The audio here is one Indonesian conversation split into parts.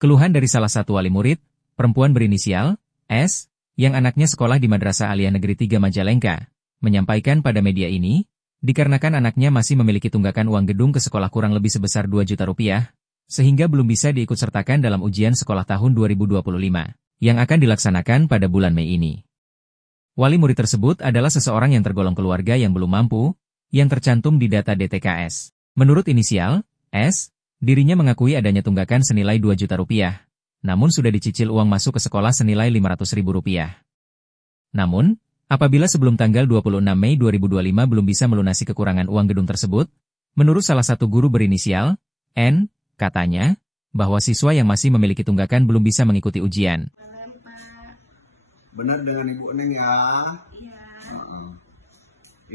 Keluhan dari salah satu wali murid, perempuan berinisial S, yang anaknya sekolah di Madrasah Aliyah Negeri 3 Majalengka, menyampaikan pada media ini, dikarenakan anaknya masih memiliki tunggakan uang gedung ke sekolah kurang lebih sebesar 2 juta rupiah, sehingga belum bisa diikut sertakan dalam ujian sekolah tahun 2025, yang akan dilaksanakan pada bulan Mei ini. Wali murid tersebut adalah seseorang yang tergolong keluarga yang belum mampu, yang tercantum di data DTKS. Menurut inisial S, dirinya mengakui adanya tunggakan senilai 2 juta rupiah, namun sudah dicicil uang masuk ke sekolah senilai 500 ribu rupiah. Namun, apabila sebelum tanggal 26 Mei 2025 belum bisa melunasi kekurangan uang gedung tersebut, menurut salah satu guru berinisial N, katanya, bahwa siswa yang masih memiliki tunggakan belum bisa mengikuti ujian. Benar dengan Ibu Neng ya? Iya.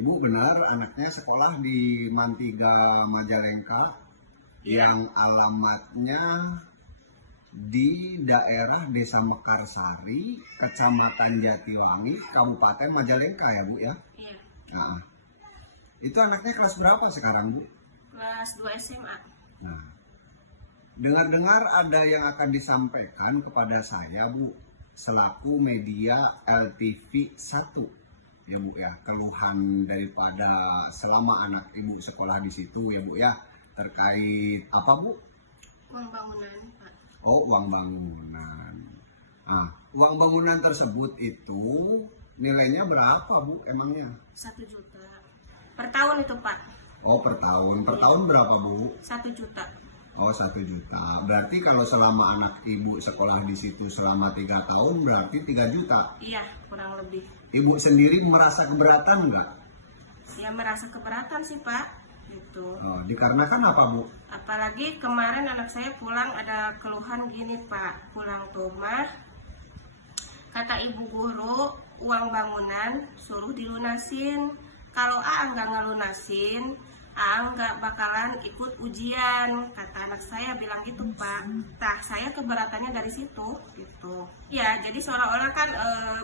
Ibu benar anaknya sekolah di Mantiga Majalengka, yang alamatnya di daerah Desa Mekarsari, Kecamatan Jatiwangi, Kabupaten Majalengka ya Bu ya? Iya. Nah, itu anaknya kelas berapa sekarang Bu? Kelas 2 SMA. Nah, dengar-dengar ada yang akan disampaikan kepada saya Bu, selaku media LTV 1 ya Bu ya, keluhan daripada selama anak Ibu sekolah di situ ya Bu ya. Terkait apa Bu? Uang bangunan, Pak. Oh, uang bangunan. Uang bangunan tersebut itu nilainya berapa Bu emangnya? 1 juta. Per tahun itu, Pak. Oh, per tahun. Per tahun berapa Bu? 1 juta. Oh, 1 juta. Berarti kalau selama anak Ibu sekolah di situ selama 3 tahun berarti 3 juta? Iya, kurang lebih. Ibu sendiri merasa keberatan nggak? Ya merasa keberatan sih, Pak. Gitu. Oh, dikarenakan apa Bu? Apalagi kemarin anak saya pulang ada keluhan gini, Pak. Pulang rumah, kata ibu guru, uang bangunan suruh dilunasin. Kalau A nggak ngelunasin, A nggak bakalan ikut ujian. Kata anak saya bilang gitu, Pak. Nah, saya keberatannya dari situ, gitu. Ya, jadi seolah-olah kan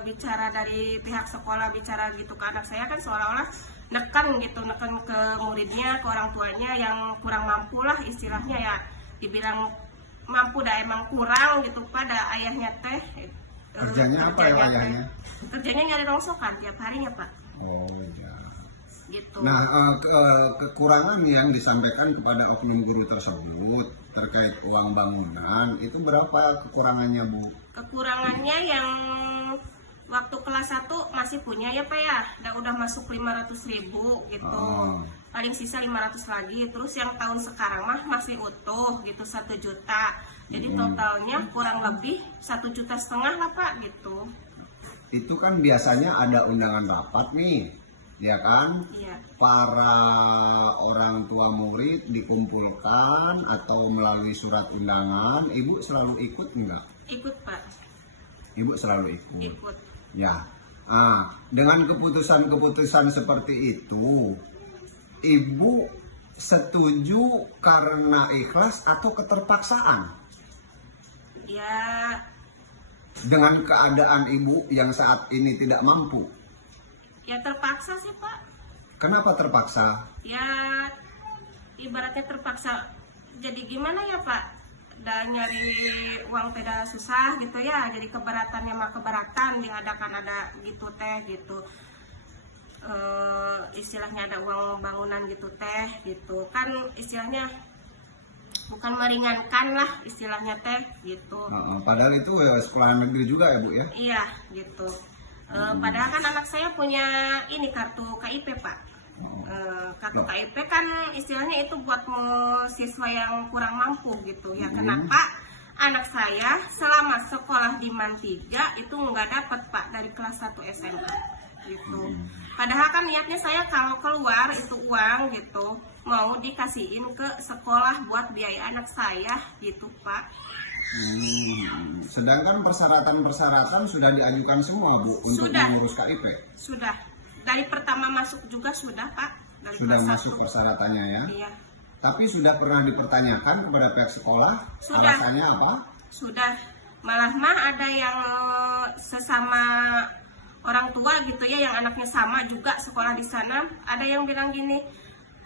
bicara dari pihak sekolah bicara gitu ke anak saya kan seolah-olah neken gitu, neken ke muridnya, ke orang tuanya yang kurang mampu lah istilahnya ya. Dibilang mampu dah emang kurang gitu pada ayahnya teh. Kerjanya apa ya ayahnya? Kerjanya nyari rongsokan tiap harinya, Pak. Oh ya. Gitu. Nah, kekurangan yang disampaikan kepada oknum guru tersebut terkait uang bangunan itu berapa kekurangannya Bu? Kekurangannya yang waktu kelas 1 masih punya ya Pak ya, udah masuk 500.000 gitu. Paling sisa 500 lagi. Terus yang tahun sekarang mah masih utuh gitu 1 juta. Jadi totalnya kurang lebih 1,5 juta lah Pak gitu. Itu kan biasanya ada undangan rapat nih, ya kan? Iya. Para orang tua murid dikumpulkan atau melalui surat undangan. Ibu selalu ikut enggak? Ikut Pak. Ibu selalu ikut. Ikut. Ya, dengan keputusan-keputusan seperti itu, Ibu setuju karena ikhlas atau keterpaksaan? Ya. Dengan keadaan Ibu yang saat ini tidak mampu. Ya terpaksa sih Pak. Kenapa terpaksa? Ya ibaratnya terpaksa. Jadi gimana ya Pak? Dan nyari uang beda susah gitu ya, jadi keberatannya mah keberatan diadakan ada gitu teh gitu, istilahnya ada uang bangunan gitu teh gitu kan, istilahnya bukan meringankan lah istilahnya teh gitu. Padahal itu sekolah negeri juga ya Bu ya? Iya gitu. Padahal kan anak saya punya ini kartu KIP Pak. Kartu KIP kan istilahnya itu buat siswa yang kurang mampu gitu ya. Kenapa anak saya selama sekolah di Mantiga itu nggak dapat Pak dari kelas 1 SMA gitu. Padahal kan niatnya saya kalau keluar itu uang gitu mau dikasihin ke sekolah buat biaya anak saya gitu Pak. Sedangkan persyaratan sudah diajukan semua Bu untuk mengurus KIP? Sudah. Dari pertama masuk juga sudah Pak. Dari sudah masuk persyaratannya ya? Iya. Tapi sudah pernah dipertanyakan kepada pihak sekolah? Sudah. Alasannya apa? Sudah. Malah mah ada yang sesama orang tua gitu ya, yang anaknya sama juga sekolah di sana, ada yang bilang gini,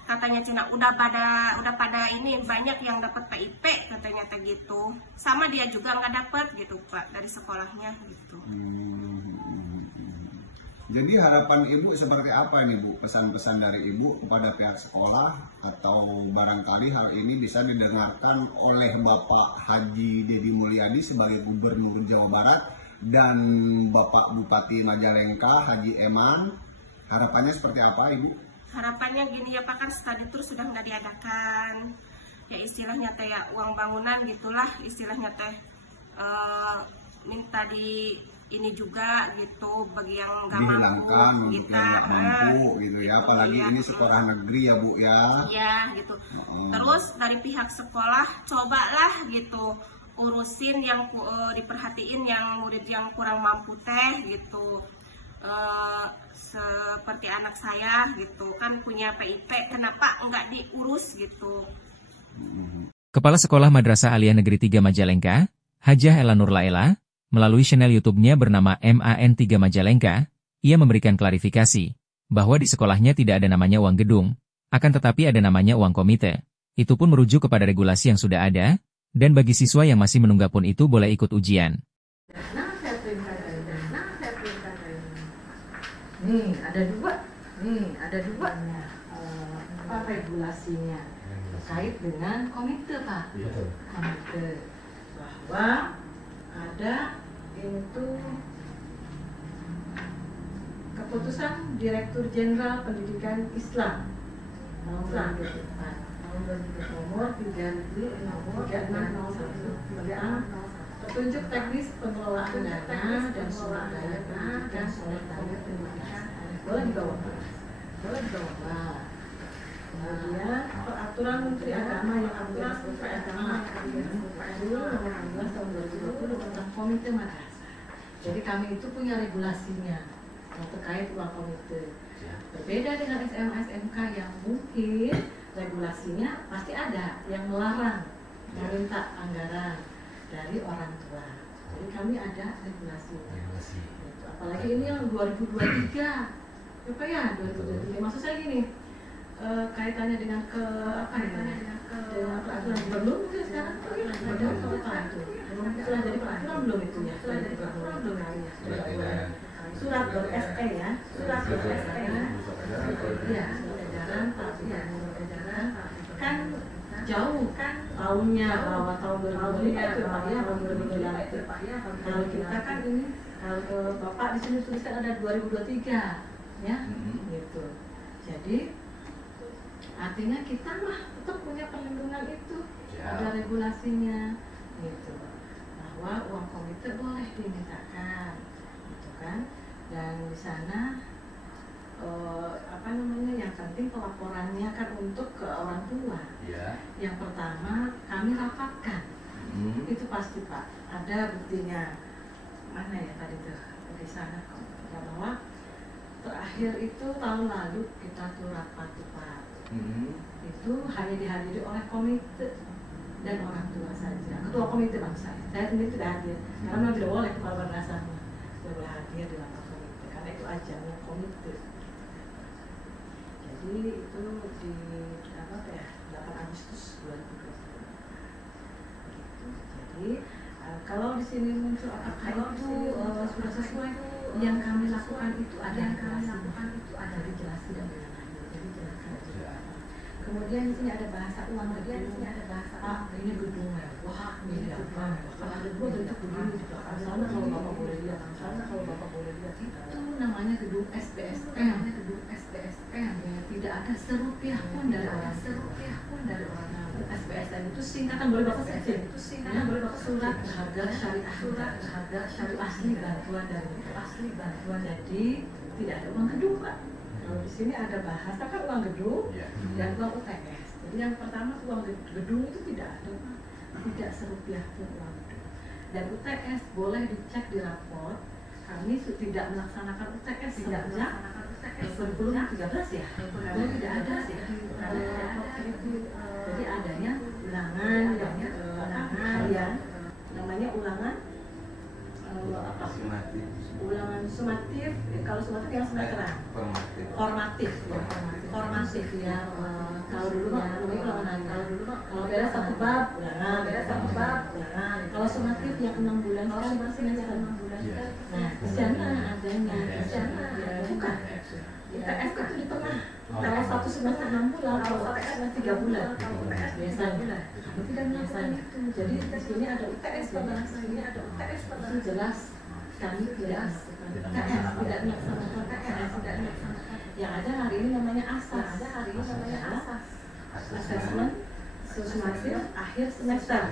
katanya Cina udah pada ini banyak yang dapat PIP katanya gitu. Sama dia juga nggak dapat gitu Pak dari sekolahnya gitu. Jadi harapan Ibu seperti apa nih Bu? Pesan-pesan dari Ibu kepada pihak sekolah atau barangkali hal ini bisa didengarkan oleh Bapak Haji Dedi Mulyadi sebagai Gubernur Jawa Barat dan Bapak Bupati Majalengka Haji Eman. Harapannya seperti apa Ibu? Harapannya gini ya Pak, kan study tour sudah nggak diadakan. Ya istilahnya teh ya uang bangunan gitulah istilahnya teh minta di ini juga gitu bagi yang nggak mampu kita gitu ya, apalagi ini sekolah negeri ya Bu ya. Iya gitu. Terus dari pihak sekolah cobalah gitu urusin yang diperhatiin yang murid yang kurang mampu teh gitu. Seperti anak saya gitu kan punya PIP, kenapa nggak diurus gitu. Kepala Sekolah Madrasah Aliyah Negeri 3 Majalengka, Hajah Ela Nur Laela, melalui channel YouTube-nya bernama MAN3 Majalengka, ia memberikan klarifikasi bahwa di sekolahnya tidak ada namanya uang gedung, akan tetapi ada namanya uang komite. Itu pun merujuk kepada regulasi yang sudah ada, dan bagi siswa yang masih menunggak pun itu boleh ikut ujian. Nih ada dua apa regulasinya terkait dengan komite Pak. Komite bahwa ada itu keputusan Direktur Jenderal Pendidikan Islam tahun 2004 nomor 3601 petunjuk teknis pengelolaan dana dan sumber daya pendidikan oleh tenaga pendidikan. Boleh dibawa. Kemudian peraturan Menteri Agama yang nomor 15 tahun 2020 tentang komite madrasah. Jadi kami itu punya regulasinya yang terkait uang komite. Berbeda dengan SMA SMK yang mungkin regulasinya pasti ada yang melarang meminta anggaran dari orang tua. Jadi kami ada regulasinya. Gitu. Apalagi ini yang 2023, ya Pak ya 2023. Maksud saya gini, kaitannya dengan dengan peraturan belum mungkin sekarang ada apa itu? Belum sudah jadi peraturan belum itu ya? Sudah jadi peraturan belum ya? Surat ber-SE ya, surat ber-SE ya. Iya, surat edaran, edaran kan jauh kan tahunnya bahwa tahun 2005 itu Pak ya, tahun 2008 itu Pak ya. Kalau kita kan ini kalau Bapak di sini tuliskan ada 2023 ya, gitu. Jadi artinya kita mah tetap punya perlindungan itu, ada regulasinya, gitu. Bahwa uang komite boleh dimintakan, gitu kan. Dan di sana yang penting pelaporannya kan untuk ke orang tua. Yang pertama kami rapatkan, itu pasti Pak. Ada buktinya, mana ya tadi tuh di sana bahwa terakhir itu tahun lalu kita tuh rapat tuh Pak. Itu hanya dihadiri oleh komite dan orang tua saja. Ketua komite Bang saya sendiri tidak hadir karena tidak boleh kepala madrasahnya tidak boleh hadir di rapat komite karena itu ajarnya komite. Jadi itu di 8 Agustus 2020. Gitu. Jadi kalau di sini muncul apakah itu sudah sesuai yang kami lakukan itu ada dijelaskan dan jadi jelaskan. Kemudian di sini ada bahasa uang, ini gedung wah ini apa? Kalau ada dua bentuk begini di belakang sana kalau Bapak boleh lihat, itu namanya gedung SPSM. Ya, tidak ada serupiah pun dari orang. SPSM itu singkatan boleh Bapak cek. Surat harga syariah asli bantuan dari Jadi tidak ada uang gedung Pak. Kalau di sini ada bahasa kan uang gedung dan uang UTS. Jadi yang pertama uang gedung itu tidak ada, tidak serupiah pun uang gedung. Dan UTS boleh dicek di rapor. Kami tidak melaksanakan UTS sejak 2013 ya. Tidak ada sih. Jadi adanya ulangan harian, namanya ulangan ulangan sumatif. Kalau sumatif yang semesteran formatif ya Kalau dulu mah namanya ulangan harian. Kalau beres satu bab ulangan. Kalau sumatif yang 6 bulan kan masih 6 bulan kan. Nah, di sana adanya. Bukan. UTS itu di tengah. Kalau 1 semester 6 bulan, kalau UTS 3 bulan. Biasanya. Tidak melakukan itu. Jadi di sini ada UTS pada itu jelas kami tidak melaksanakan UTS. Yang ada hari ini namanya asas. Asesmen sumatif akhir semester.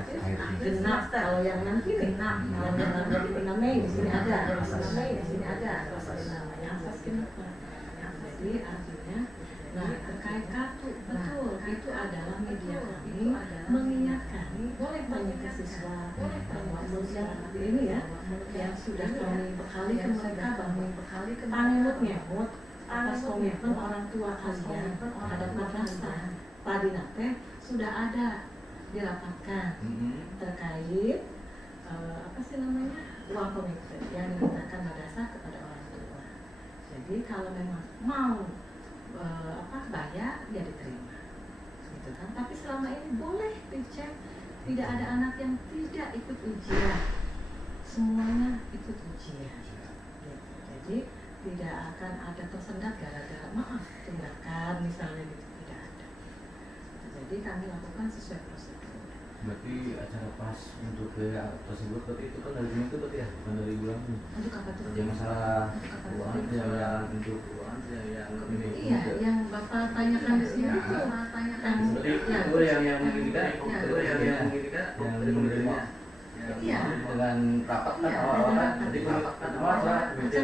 Genap kalau yang nanti genap. Kalau yang nanti 5 Mei di sini ada. Namanya asas genap. Jadi artinya, nah terkait kartu betul itu adalah media kami mengingatkan boleh banyak ke siswa bahwa ini ya yang sudah kami bekali ke mereka bahwa pangemut atas komitmen orang tua kalian terhadap madrasah Padinate sudah ada dirapatkan terkait apa sih namanya uang komite yang digunakan madrasah kepada orang tua. Jadi kalau memang mau bayar ya diterima gitu kan, tapi selama ini boleh dicek tidak ada anak yang tidak ikut ujian, semuanya ikut ujian gitu. Jadi tidak akan ada tersendat gara-gara maaf tunggakan misalnya gitu, tidak ada. Jadi kami lakukan sesuai prosedur. Berarti acara pas untuk tersebut berarti itu kan dari itu berarti ya, bukan dari bulan ini. Untuk apa tuh? Yang masalah uang yang untuk uang yang ini. Iya, yang Bapak tanyakan di sini itu. Itu yang menginginkan, yang menerima. Iya. Dengan rapat kan awal-awal kan, jadi rapat itu.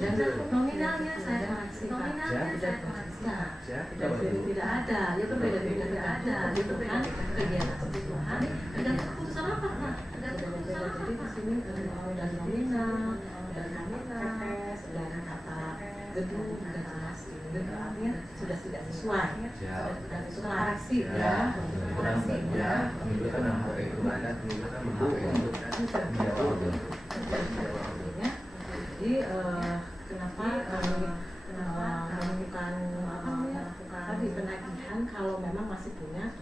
Dan nominalnya saya koreksi. Tidak ada, ya berbeda-beda tidak ada, gitu kan? Kegiatan kebutuhan dan keputusan apa? Jadi di sini dari nominal, dari tes, dari kata gedung, dan jelas ini artinya sudah tidak sesuai. Dan itu koreksi ya. Menunjukkan hal itu ada, menunjukkan mendukung untuk menjawab. Jadi kenapa melakukan tadi penagihan kalau memang masih punya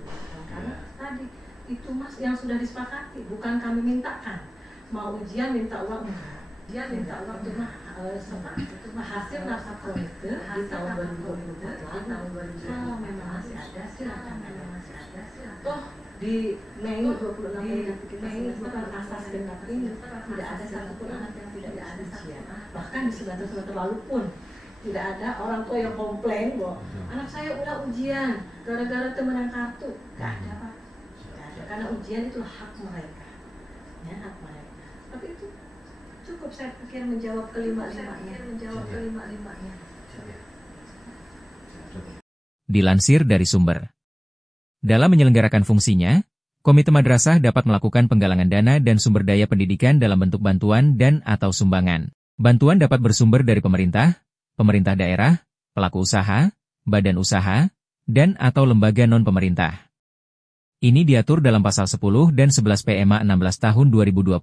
karena tadi itu mas yang sudah disepakati, bukan kami mintakan mau ujian minta uang enggak, dia minta uang cuma hasil rapat komite di tahun 2024 kalau memang masih ada silakan, toh di Mei 26 bukan asas genap ini tidak ada satupun anak yang tidak ada ujian, bahkan di semester lalu pun tidak ada orang tua yang komplain bahwa anak saya udah ujian gara-gara temenan kartu, nggak ada Pak, nggak ada, karena ujian itu hak mereka, ya hak mereka. Tapi itu cukup saya pikir menjawab kelima-limanya. Dilansir dari sumber. Dalam menyelenggarakan fungsinya, Komite Madrasah dapat melakukan penggalangan dana dan sumber daya pendidikan dalam bentuk bantuan dan atau sumbangan. Bantuan dapat bersumber dari pemerintah daerah, pelaku usaha, badan usaha, dan atau lembaga non-pemerintah. Ini diatur dalam pasal 10 dan 11 PMA 16 tahun 2020.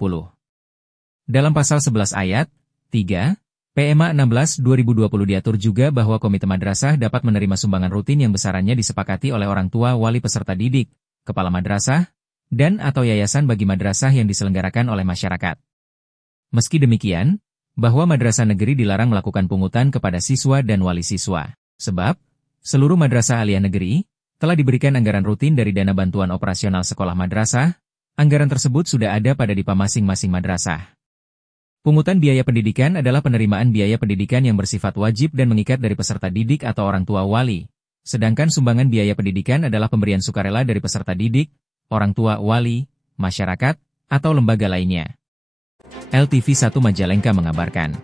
Dalam pasal 11 ayat 3, PMA 16 2020 diatur juga bahwa Komite Madrasah dapat menerima sumbangan rutin yang besarannya disepakati oleh orang tua wali peserta didik, kepala madrasah, dan atau yayasan bagi madrasah yang diselenggarakan oleh masyarakat. Meski demikian, bahwa madrasah negeri dilarang melakukan pungutan kepada siswa dan wali siswa. Sebab, seluruh madrasah aliyah negeri telah diberikan anggaran rutin dari dana bantuan operasional sekolah madrasah. Anggaran tersebut sudah ada pada DIPA masing-masing madrasah. Pungutan biaya pendidikan adalah penerimaan biaya pendidikan yang bersifat wajib dan mengikat dari peserta didik atau orang tua wali. Sedangkan sumbangan biaya pendidikan adalah pemberian sukarela dari peserta didik, orang tua wali, masyarakat, atau lembaga lainnya. LTV 1 Majalengka mengabarkan.